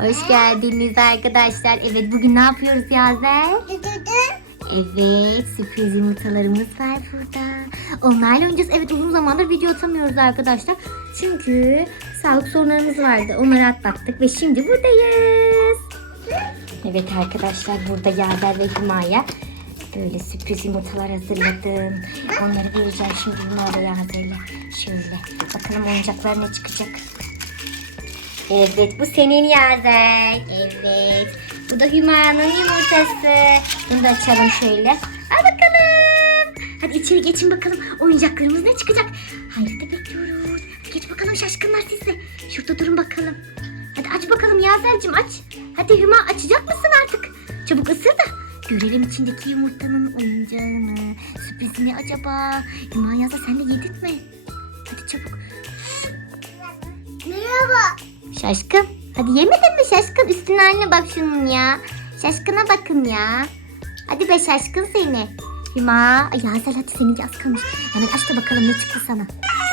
Hoş geldiniz arkadaşlar. Evet bugün ne yapıyoruz Yazel? Evet sürpriz yumurtalarımız var burada. Onlarla oynayacağız. Evet uzun zamandır video atamıyoruz arkadaşlar. Çünkü sağlık sorunlarımız vardı. Onları atlattık ve şimdi buradayız. Evet arkadaşlar burada Yazel ve Hüma'ya böyle sürpriz yumurtalar hazırladım. Onları vereceğim şimdi Hüma ve Yazel'e. Şöyle bakalım oyuncaklar ne çıkacak. Evet bu senin Yazel. Evet. Bu da Hüma'nın yumurtası. Bunu da açalım şöyle. Al bakalım. Hadi içeri geçin bakalım. Oyuncaklarımız ne çıkacak? Hayırdır bekliyoruz. Geç bakalım şaşkınlar siz. Şurada durun bakalım. Hadi aç bakalım Yazel'cim aç. Hadi Hüma açacak mısın artık? Çabuk ısır da. Görelim içindeki yumurtanın oyuncağını. Sürprizi ne acaba? Hüma Yazel sen de yedin mi? Şaşkın. Hadi yemedin mi şaşkın? Üstüne haline bak şunun ya. Şaşkına bakın ya. Hadi be şaşkın seni. Hüma. Ay Yazel hadi senin az kalmış. Hemen aç da bakalım ne çıktı sana.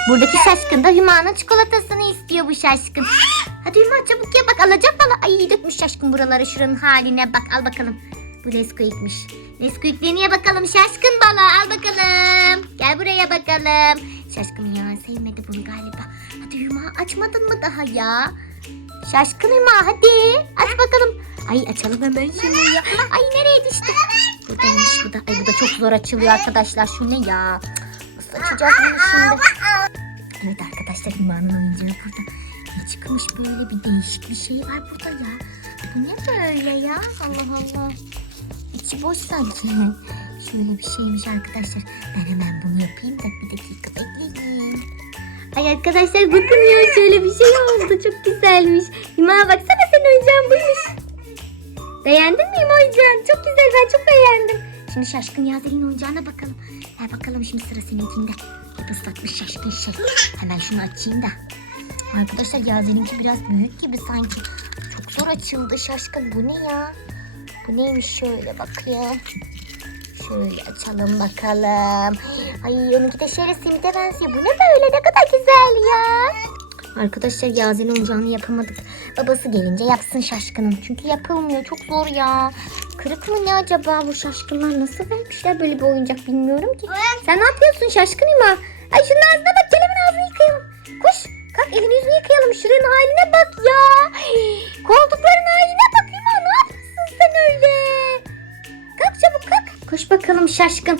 Buradaki şaşkın da Hüma'nın çikolatasını istiyor bu şaşkın. Hadi Hüma çabuk ye bak alacak bana. Ay dökmüş şaşkın buraları şuranın haline bak al bakalım. Bu Nesquik'miş. Nesquik'lerini ye bakalım şaşkın bala al bakalım. Gel buraya bakalım. Şaşkın ya sevmedi bunu galiba. Hadi Hüma açmadın mı daha ya? Şaşkın Hüma hadi aç bakalım. Ay açalım hemen şunu ya. Ay nereye düştü? Buradaymış bu da. Ay bu da çok zor açılıyor arkadaşlar. Şu ne ya? Nasıl açacağız bunu şimdi? Evet arkadaşlar Hüma'nın oyuncağı burada. Ne çıkmış böyle bir değişik bir şey var burada ya. Bu ne böyle ya? Allah Allah. İçi boş sanki. Şöyle bir şeymiş arkadaşlar. Ben hemen bunu yapayım da bir dakika bekleyin. Ay arkadaşlar bakın ya şöyle bir şey oldu. Çok güzelmiş. Hüma baksana senin oyuncağın buymuş. Beğendin mi Hüma oyuncağın? Çok güzel ben çok beğendim. Şimdi şaşkın Yazel'in oyuncağına bakalım. Ver bakalım şimdi sıra seninkinde. Hep ıslatmış şaşkın şey. Hemen şunu açayım da. Arkadaşlar Yazel'inki biraz büyük gibi sanki. Çok zor açıldı şaşkın. Bu ne ya? Bu neymiş şöyle bakayım. Şöyle açalım bakalım. Ay onunki de şöyle simide benziyor. Bu ne böyle ne kadar güzel ya. Arkadaşlar Yazel'in oyuncağını yapamadık. Babası gelince yapsın şaşkının. Çünkü yapılmıyor. Çok zor ya. Kırık mı ne acaba bu şaşkınlar? Nasıl vermişler böyle bir oyuncak bilmiyorum ki. Sen ne yapıyorsun şaşkın İma? Ay şunun ağzına bak. Kelemin ağzını yıkayalım. Koş bakalım şaşkın.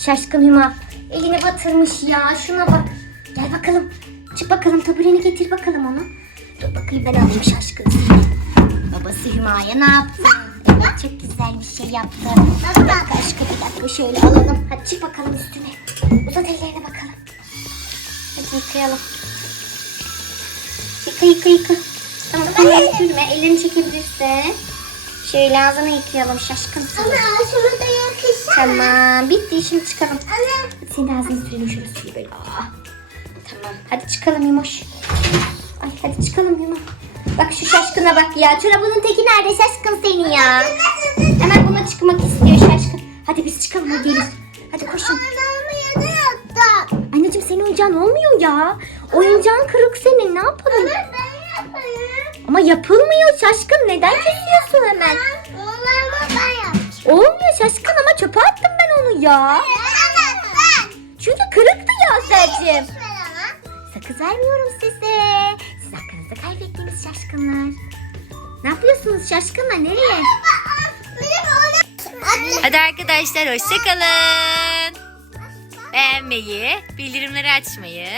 Şaşkın Hüma. Elini batırmış ya. Şuna bak. Gel bakalım. Çık bakalım tabureni getir bakalım onu. Dur bakayım ben alayım şaşkın seni. Babası Hüma'ya ne yaptı? Evet çok güzel bir şey yaptı. Bir dakika aşkım bir dakika şöyle alalım. Hadi çık bakalım üstüne. Uzat ellerine bakalım. Hadi yıkayalım. Yıka yıka yıka. Tamam ellerini sürme. Şöyle ağzını yıkayalım şaşkın. Ana şunu da yakışsana. Tamam bitti şimdi çıkalım. Ana. Senin ağzını sürelim şöyle suyu böyle. Aa. Tamam hadi çıkalım Yumuş. Ay hadi çıkalım Yumuş. Bak şu şaşkına bak ya. Çorabının teki nerede şaşkın senin ya. Hemen buna çıkmak istiyor şaşkın. Hadi biz çıkalım hadi Elif. Hadi koşun. Anneciğim senin oyuncağın olmuyor ya. Oyuncağın kırık senin ne yapalım? Ben yapayım. Ama yapılmıyor şaşkın. Neden kesiyorsun ya. Çünkü kırıktı ya ama. Sakız vermiyorum size. Siz hakkınızı kaybettiğiniz şaşkınlar. Ne yapıyorsunuz şaşkınlar? Nereye? Hadi arkadaşlar hoşçakalın. Beğenmeyi, bildirimleri açmayı